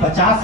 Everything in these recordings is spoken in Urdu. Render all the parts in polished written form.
50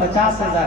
50,000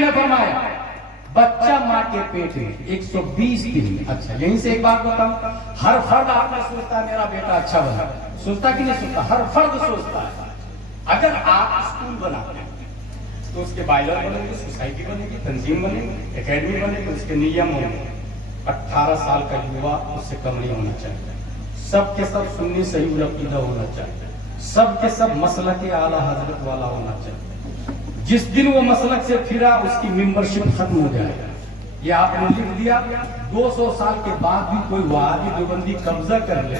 نبی نے فرمایا بچہ ماں کے پیٹ میں 120 دن میں. اچھا یہیں سے ایک بات بتاؤں, ہر فرد آپ نے سوچتا ہے میرا بیٹا اچھا بنا, سوچتا کہ نہیں سوچتا؟ ہر فرد سوچتا ہے. اگر آپ اسکول بناتے ہیں تو اس کے بائلر بنے گی, سوسائٹی بنے گی, تنظیم بنے گی, اکیڈمی بنے گی, اس کے نیم ہوں گے. 18 سال کا یوا اس سے کم نہیں ہونا چاہیے, سب کے سب سنی صحیح العقیدہ ہونا چاہیے, سب کے سب مسلک اعلیٰ حضرت والا ہونا چاہیے. جس دن وہ مسلک سے پھرا اس کی ممبرشپ ختم ہو جائے گا. یہ آپ نے لکھ دیا, 200 سال کے بعد بھی کوئی وہابی دیوبندی قبضہ کر لے,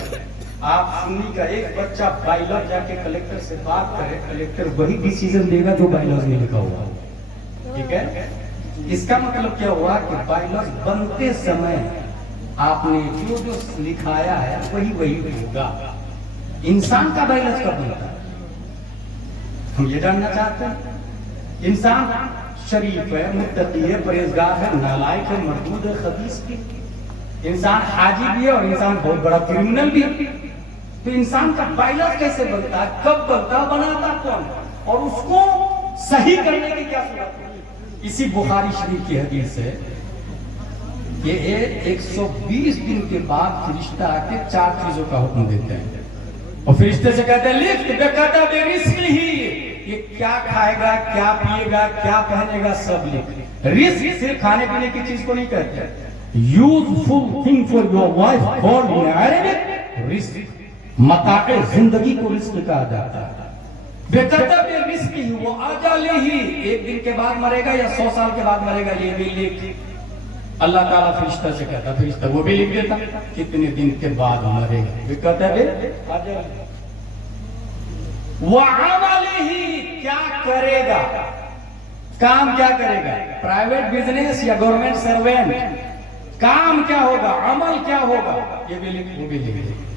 آپ سنی کا ایک بچہ بائلر جا کے کلیکٹر سے بات کرے, کلیکٹر وہی ڈیسیژن دے گا جو بائلر میں لکھا ہوا. ٹھیک ہے, اس کا مطلب کیا ہوا کہ بائلر بنتے سمے آپ نے جو جو لکھایا ہے وہی ہوگا. انسان کا بائلر کب بنتا ہے ہم یہ جاننا چاہتے ہیں. انسان شریف ہے, متقی ہے, پرہیزگار ہے, نالائق ہے, مردود ہے, خبیث بھی. انسان حاجی بھی ہے اور انسان بہت بڑا کرمنل بھی ہے. تو انسان کا بائلر کیسے بنتا ہے, کب بنتا, بناتا کون, اور اس کو صحیح کرنے کی کیا صورت ہے؟ اسی بخاری شریف کی حدیث ہے کہ 120 دن کے بعد فرشتہ آ کے 4 چیزوں کا حکم دیتے ہیں, اور فرشتے سے کہتے ہیں لکھ بقدر رزق ہی, یہ کیا کھائے گا, کیا پیے گا, کیا پہنے گا, سب لکھ. رزق صرف کھانے پینے کی چیز کو نہیں کہتے, useful thing for your wife called in Arabic رزق, متاع زندگی کو رزق کہا جاتا ہے. بقدر رزق ہی, وہ اجل ہی, ایک دن کے بعد مرے گا یا 100 سال کے بعد مرے گا, یہ بھی لکھ. اللہ تعالیٰ فرشتہ سے کہتا, فرشتہ وہ بھی لکھ دیتا کتنے دن کے بعد مرے گا. بقدر اجل وعملہ, کیا کرے گا, کام کیا کرے گا, پرائیویٹ بزنس یا گورنمنٹ سروینٹ, کام کیا ہوگا, عمل کیا ہوگا, یہ بھی لکھ, وہ بھی لکھ.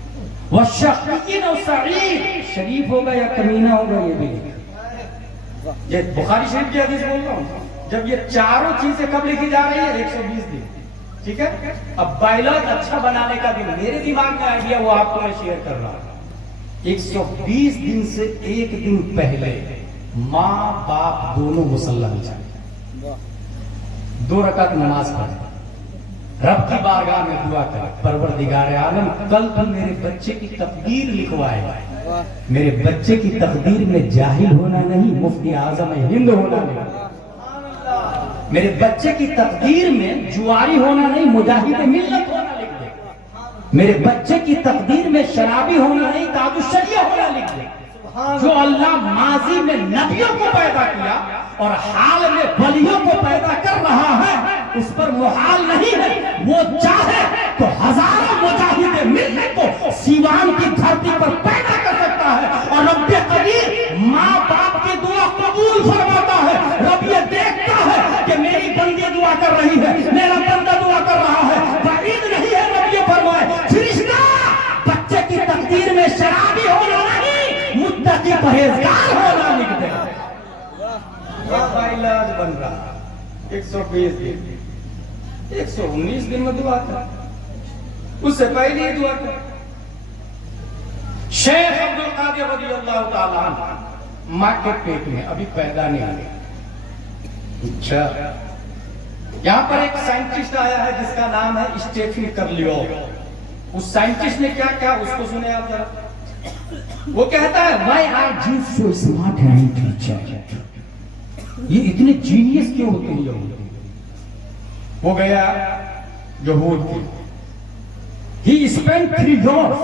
وشقی و سعید, شریف ہوگا یا کمینہ ہوگا, یہ بھی لکھ. یہ بخاری شریف کی حدیث بول رہا ہوں. جب یہ چاروں چیزیں کب لکھی جا رہی ہے, 120 دن. ٹھیک ہے, اب بائلر اچھا بنانے کا دن, میرے دماغ میں آئیڈیا وہ آپ کو میں شیئر کر رہا ہوں. 120 دن سے ایک دن پہلے ماں باپ دونوں مصلی میں جائیں, 2 رکعت نماز پڑھیں, رب کی بارگاہ میں دعا کریں, پروردگار عالم کل تو میرے بچے کی تقدیر لکھوائے, میرے بچے کی تقدیر میں جاہل ہونا نہیں, مفتی اعظم ہند ہونا نہیں, میرے بچے کی تقدیر میں جواری ہونا نہیں, مجاہد ملت ہونا لکھ دے. میرے بچے کی تقدیر میں شرابی ہونا نہیں, تاج الشریعہ ہونا لکھ دے. جو اللہ ماضی میں نبیوں کو پیدا کیا اور حال میں ولیوں کو پیدا کر رہا ہے, اس پر محال نہیں ہے. وہ چاہے تو ہزاروں مجاہد ملت کو سیوان کی دھرتی پر پیدا کر سکتا ہے, اور رب قدیر ماں باپ کی دعا قبول فرماتا ہے. رب یہ دیکھتا ہے کہ میری بندی دعا کر رہی ہے, میرا بندہ دعا کر رہا ہے, بعید نہیں ہے. رب یہ فرمائے فرشتہ بچے کی تقدیر میں شرابی ہونا نہیں, متقی پرہیزگار ہونا لکھ دے. علاج بن رہا 120 دن, 119 دن میں دعا کر, اس سے پہلے ہی دعا کر. شیخ عبد القادر رضی اللہ تعالیٰ عنہ ماں کے پیٹ میں ابھی پیدا نہیں ہوئے. اچھا, یہاں پر ایک سائنٹسٹ آیا ہے جس کا نام ہے اسٹیفن کرلیو. اس سائنٹسٹ نے کیا کیا اس کو سنے آپ ذرا. وہ کہتا ہے why are Jews so smart and intelligent, یہ اتنے جینیس کیوں ہوتے ہیں یہود. وہ گیا یہود کی, he spent 3 years,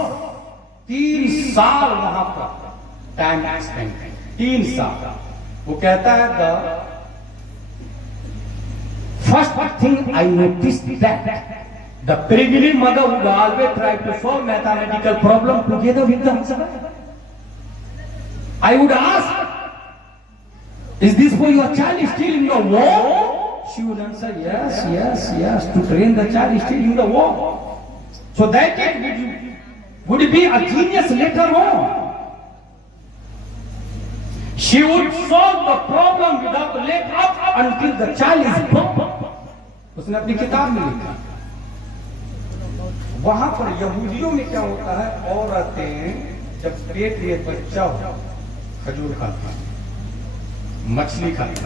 3 سال وہاں پر ٹائم اسپینڈ, 3 سال. وہ کہتا ہے the first thing I noticed that the pilgrim mother would always try to solve mathematical problem together with the husband. I would ask, is this for your child still in the war? She would answer, yes, yes, yes, to train the child still in the war, so that it would be a genius later on. She would solve the problem without let up until the child is born. اس نے اپنی کتاب میں لکھا. وہاں پر یہودیوں میں کیا ہوتا ہے, عورتیں جب پیٹ میں بچہ ہو کھجور کھاتی, مچھلی کھاتی,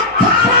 18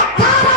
18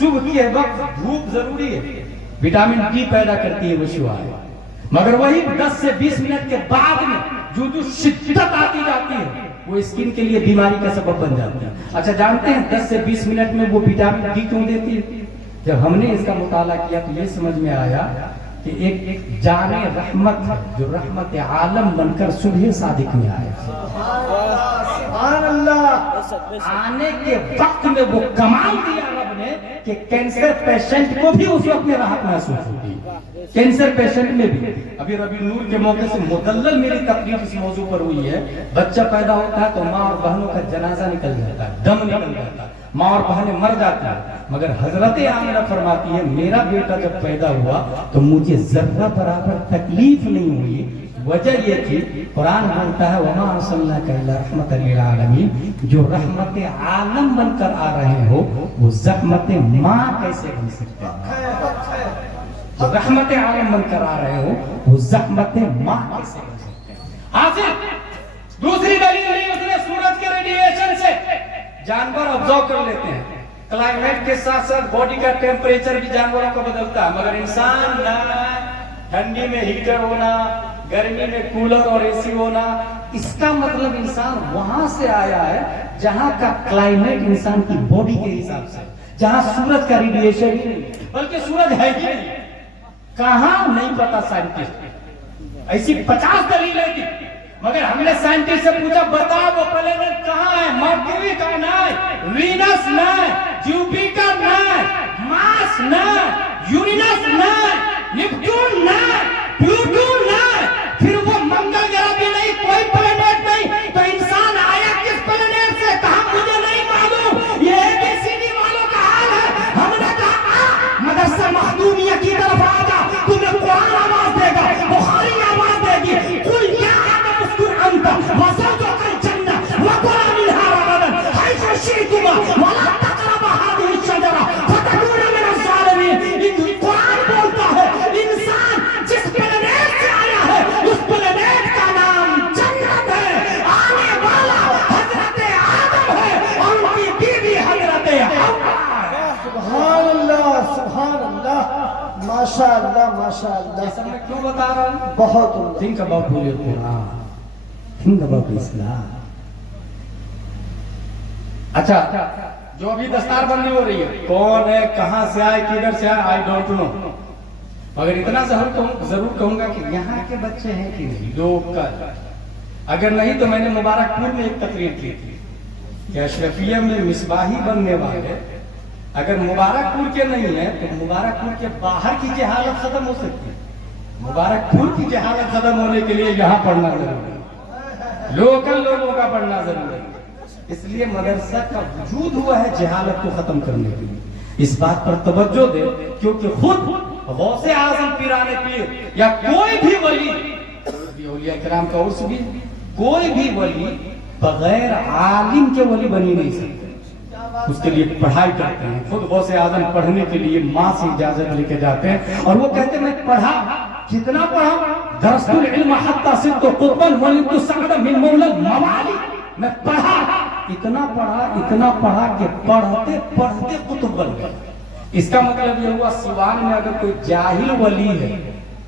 صبح کے وقت دھوپ ضروری ہے، وٹامن ڈی پیدا کرتی ہے وہ شعاع، مگر وہی 10 سے 20 منٹ کے بعد میں جو شدت آتی جاتی ہے وہ اسکن کے لیے بیماری کا سبب بن جاتی ہے۔ اچھا جانتے ہیں 10 سے 20 منٹ میں وہ وٹامن ڈی کیوں دیتی ہے؟ جب ہم نے اس کا مطالعہ کیا تو یہ سمجھ میں آیا کہ ایک جان رحمت ہے جو رحمت عالم بن کر صبح صادق میں آیا، سبحان اللہ، آنے کے وقت میں وہ کمال دیا رب نے کہ کینسر پیشنٹ کو بھی اس وقت میں راحت محسوس ہوتی ہے، کینسر پیشنٹ میں بھی۔ ابھی ربی نور کے موقع سے مدلل میری تقریر اس موضوع پر ہوئی ہے، بچہ پیدا ہوتا ہے تو ماں اور بہنوں کا جنازہ نکل جاتا ہے، دم نکل جاتا ہے، ماں اور بہنیں مر جاتی ہیں، مگر حضرت آمنہ فرماتی ہے میرا بیٹا جب پیدا ہوا تو مجھے ذرہ برابر تکلیف نہیں ہوئی، وجہ یہ تھی قرآن بولتا ہے وما ارسلناک الا رحمۃ للعالمین، جو رحمت عالم بن کر آ رہے ہو وہ زحمت ماں کیسے بن سکتے ہیں؟ جو رحمت عالم بن کر آ رہے ہو وہ زحمت ماں کیسے بن سکتے ہیں؟ حاصل دوسری دلیل نہیں، اس نے سورج کے ریڈیشن سے جانور آبزرو کر لیتے ہیں، کلائمیٹ کے ساتھ ساتھ باڈی کا ٹیمپریچر بھی جانوروں کا بدلتا ہے، مگر انسان نہ ٹھنڈی میں ہیٹر ہونا، گرمی میں کولر اور اے سی ہونا، اس کا مطلب انسان وہاں سے آیا ہے جہاں کا کلائمیٹ انسان کی باڈی کے حساب سے، جہاں سورج کا ریڈیشن ہی نہیں بلکہ سورج ہے ہی نہیں، کہاں نہیں پتا سائنٹسٹ، ایسی 50 دلیلیں تھی، مگر ہم نے سائنٹسٹ سے پوچھا بتا وہ پلینٹ کہاں ہے؟ مرکوری کا نہیں، وینس نہیں، جوپیٹر نہیں، مارس نہیں، یورینس نہیں، نیپٹون نہیں، پلوٹو نہیں، پھر وہ منگل گرہ بھی نہیں، کوئی پلینٹ نہیں، تو انسان آیا کس پلینٹ سے؟ کہا مجھے نہیں معلوم، یہ ABCD والوں کا حال ہے۔ ہم نے کہا مدرسہ مخدومیہ کی طرف آ جا، تمہیں قرآن آواز دے گا، بخاری آواز دے گی، قل یا آدم اسکن انت وزوجک الجنہ وکلا منہا رغدا حیث شئتما ولا تقربا هذه الشجرہ فتکونا من الظالمین۔ قرآن بولتا ہے انسان جس پلینٹ سے آیا ہے اس پلینٹ کا نام جنت ہے، آنے والا حضرت آدم ہے اور ان کی بیوی حضرت حوا ہے۔ سبحان اللہ، سبحان اللہ، ماشاء اللہ، ماشاء اللہ۔ یہ سب میں کیوں بتا رہا ہوں؟ بہت عمدہ۔ Think about your Quran. Think about Islam. اچھا جو ابھی دستار بندی ہو رہی ہے، کون ہے، کہاں سے آئے، کدھر سے آئے، I don't know، مگر اتنا ضرور کہوں گا کہ یہاں کے بچے ہیں کہ نہیں لوکل، اگر نہیں تو میں نے مبارک پور میں ایک تقریر کی تھی کہ اشرفیہ میں مصباحی بننے والے اگر مبارک پور کے نہیں ہیں تو مبارک پور کے باہر کی جہالت ختم ہو سکتی ہے، مبارک پور کی جہالت ختم ہونے کے لیے یہاں پڑھنا ضروری ہے، لوکل لوگوں کا پڑھنا ضروری ہے، اس لیے مدرسہ کا وجود ہوا ہے جہالت کو ختم کرنے کے لیے، اس بات پر توجہ دے، کیونکہ خود غوث اعظم پیران پیر یا کوئی بھی ولی، اولیاء کرام کا عرص بھی، کوئی بھی ولی بغیر عالم کے ولی بنی نہیں سکتے، اس کے لیے پڑھائی کرتے ہیں، خود غوث اعظم پڑھنے کے لیے ماں سے اجازت لے کے جاتے ہیں اور وہ کہتے ہیں میں پڑھا، کتنا پڑھا؟ درست العلم حتی صرت قطبا ولدت سعدا من مولا الموالی، میں پڑھا، اتنا پڑھا کہ پڑھتے پڑھتے قطب بن گئے۔ اس کا مطلب یہ ہوا سیوان میں اگر کوئی جاہل ولی ہے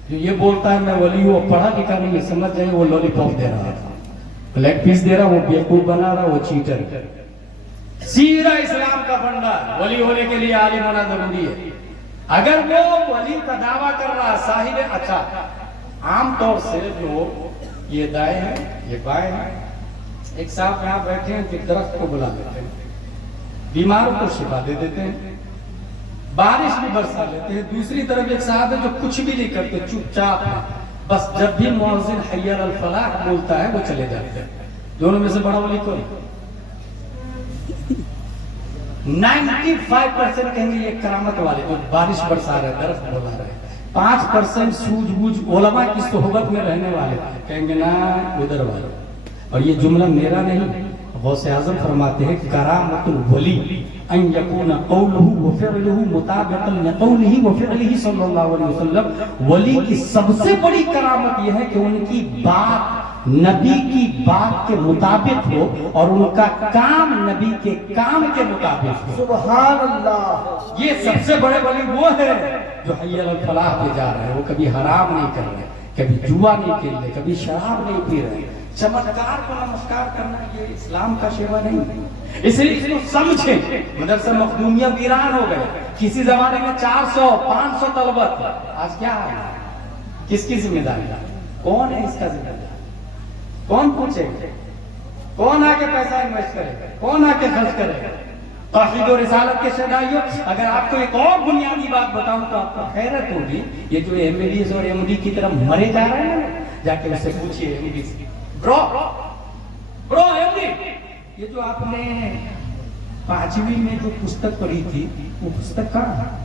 جو یہ بولتا ہے میں ولی ہوں، پڑھا لکھا نہیں ہے، سمجھ جائے وہ لولی پاپ دے رہا تھا، لیگ پیس دے رہا، وہ بیوقوف بنا رہا، وہ چیٹر ہے۔ سیدھا اسلام کا بندہ ولی ہونے کے لیے عالم ہونا ضروری ہے، اگر وہ ولی کا دعویٰ کر رہا صاحب، اچھا عام طور سے لوگ یہ دائیں ہیں یہ بائیں ہیں، ایک صاحب یہاں بیٹھے ہیں کہ درخت کو بلا دیتے ہیں، بیماروں کو شفا دے دیتے ہیں، بارش بھی برسا لیتے ہیں، دوسری طرف ایک صاحب ہے جو کچھ بھی نہیں کرتے، چپ چاپ ہے، بس جب بھی مؤذن حی علی الفلاح بولتا ہے وہ چلے جاتے ہیں۔ دونوں میں سے بڑا ولی کون؟ 95% کہیں گے یہ کرامت والے جو بارش برسا رہے، درخت بلا رہے، 5% سوجھ بوجھ علماء کی صحبت میں رہنے والے کہیں گے نا ادھر والے۔ اور یہ جملہ میرا نہیں، غوث اعظم فرماتے ہیں کرامت الولی ان یکون قولہ وفعلہ مطابقا لقولہ وفعلہ صلی اللہ علیہ وسلم، ولی کی سب سے بڑی کرامت یہ ہے کہ ان کی بات نبی کی بات کے مطابق ہو اور ان کا کام نبی کے کام کے مطابق ہو. سبحان اللہ. یہ سب سے بڑے ولی وہ ہے جو حی علی الفلاح پہ جا رہے ہیں. وہ کبھی حرام نہیں کر رہے, کبھی جوا نہیں کھیل رہے, کبھی شراب نہیں پی رہے. چمتکار کو نمسکار کرنا یہ اسلام کا شیوا نہیں. اس لیے اس کو سمجھیں. مدرسہ مخدومیہ ویران ہو گئے. کسی زمانے میں 400 500 طلبہ تھے, آج کیا ہے؟ کس کی ذمہ داری؟ کون ہے اس کا ذمہ دار؟ کون پوچھے گا؟ کون آ کے پیسہ انویسٹ کرے گا؟ کون آ کے خرچ کرے گا؟ توحید و رسالت کے شہدائیوں, اگر آپ کو ایک اور بنیادی بات بتاؤں تو آپ کو حیرت ہوگی. یہ جو ایم اے ڈیز اور ایم ڈی کی طرف مرے جا رہے ہیں, جا کے اس سے پوچھئے ایم ڈی سے, برو ایم ڈی, یہ جو آپ نے 5ویں میں جو پستک پڑھی تھی وہ پستک کہاں ہے؟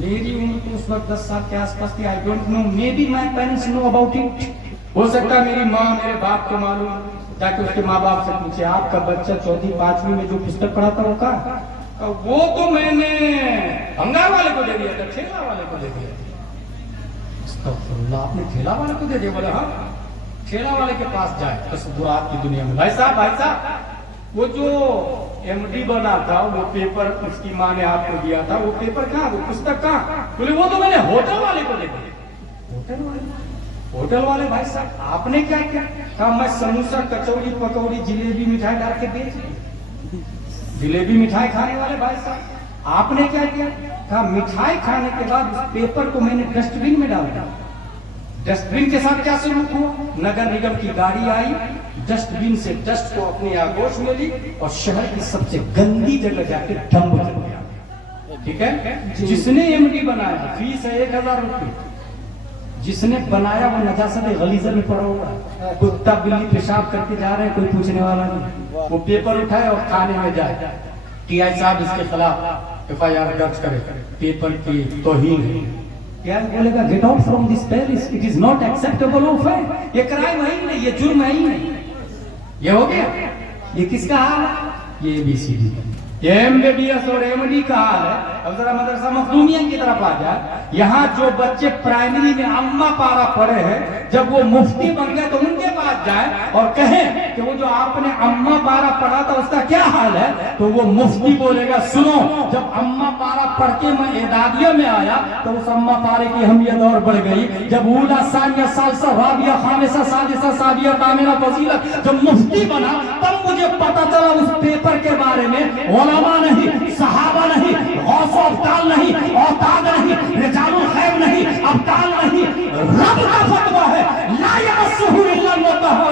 میری عمر تو اس وقت 10 سال کے آس پاس تھی. I don't know, maybe my parents know about it. ہو سکتا ہے میری ماں میرے باپ کو معلوم, تاکہ اس کے ماں باپ سے پوچھے آپ کا بچہ 4ویں 5ویں میں جو پستک پڑھا تھا وہ کہاں؟ وہ تو میں نے بنگال والے کو دے دیا تھا, ٹھیلا والے کو دے دیا تھا. استغفر اللہ, آپ نے ٹھیلا والے کو دے دیا؟ بولے ہاں, ٹھیلا والے کے پاس جائے تصورات کی دنیا میں. بھائی صاحب وہ جو ایم ڈی بنا تھا وہ پیپر اس کی ماں نے آپ کو دیا تھا, وہ پیپر کہاں, وہ پستک کہاں؟ بولے وہ تو میں نے ہوٹل والے کو دے دیا. ہوٹل والے بھائی صاحب آپ نے کیا کیا؟ کہا میں سموسا کچوری پکوڑی جلیبی مٹھائی ڈال کے بیچ دی. جلیبی مٹھائی کھانے والے بھائی صاحب آپ نے کیا کیا؟ کہا مٹھائی کھانے کے بعد اس پیپر کو میں نے ڈسٹ بن میں ڈال دیا. ڈسٹ بن کے ساتھ کیا سلوک ہوا؟ نگر نگم کی گاڑی آئی, ڈسٹ بن سے ڈسٹ کو اپنی آگوش میں لی اور شہر کی سب سے گندی جگہ جا کے ڈمپ کر دیا. ٹھیک ہے, جس نے ایم ڈی بنایا فیس ہے 1000 روپے. جس نے بنایا وہ نجاست غلیظہ میں پڑا ہوا ہے. کتا بلی پیشاب کر کے جا رہے ہیں, کوئی پوچھنے والا نہیں. وہ پیپر اٹھائے اور کھانے میں جائے. ٹی آئی صاحب اس کے خلاف ایف آئی آر درج کرے, پیپر کی توہین ہے. کیا بولے گا get out from this Paris, it is not acceptable off ہے. یہ کرائم ہے ہی نہیں, یہ جرم ہے ہی نہیں. یہ ہو گیا. یہ کس کا حال ہے؟ یہ بی سی ڈی, یہ ایم بی بی ایس اور ایم ڈی کا حال ہے. اب ذرا مدرسہ مخدومیہ کی طرف آ جائے. یہاں جو بچے پرائمری میں اما پارا پڑھے ہیں, جب وہ مفتی بن گئے تو ان کے پاس جائے اور کہیں کہ وہ جو آپ نے اما پارا پڑھا تھا اس کا کیا حال ہے, تو وہ مفتی بولے گا سنو, جب اما پارا پڑھ کے میں اعدادیہ میں آیا تو اس اما پارے کی اہمیت اور بڑھ گئی. جب اولا ثانیہ ثالثہ رابعہ خامسہ سادسہ سابعہ ثامنہ فضیلہ جب مفتی بنا تب مجھے پتا چلا اس پیپر کے بارے میں علماء نہیں, صحابہ نہیں, غوث و ابطال نہیں, اوتاد نہیں, رجال الغیب نہیں, ابطال نہیں, رب کا فتویٰ ہے لا یمسہ الا المطہرون.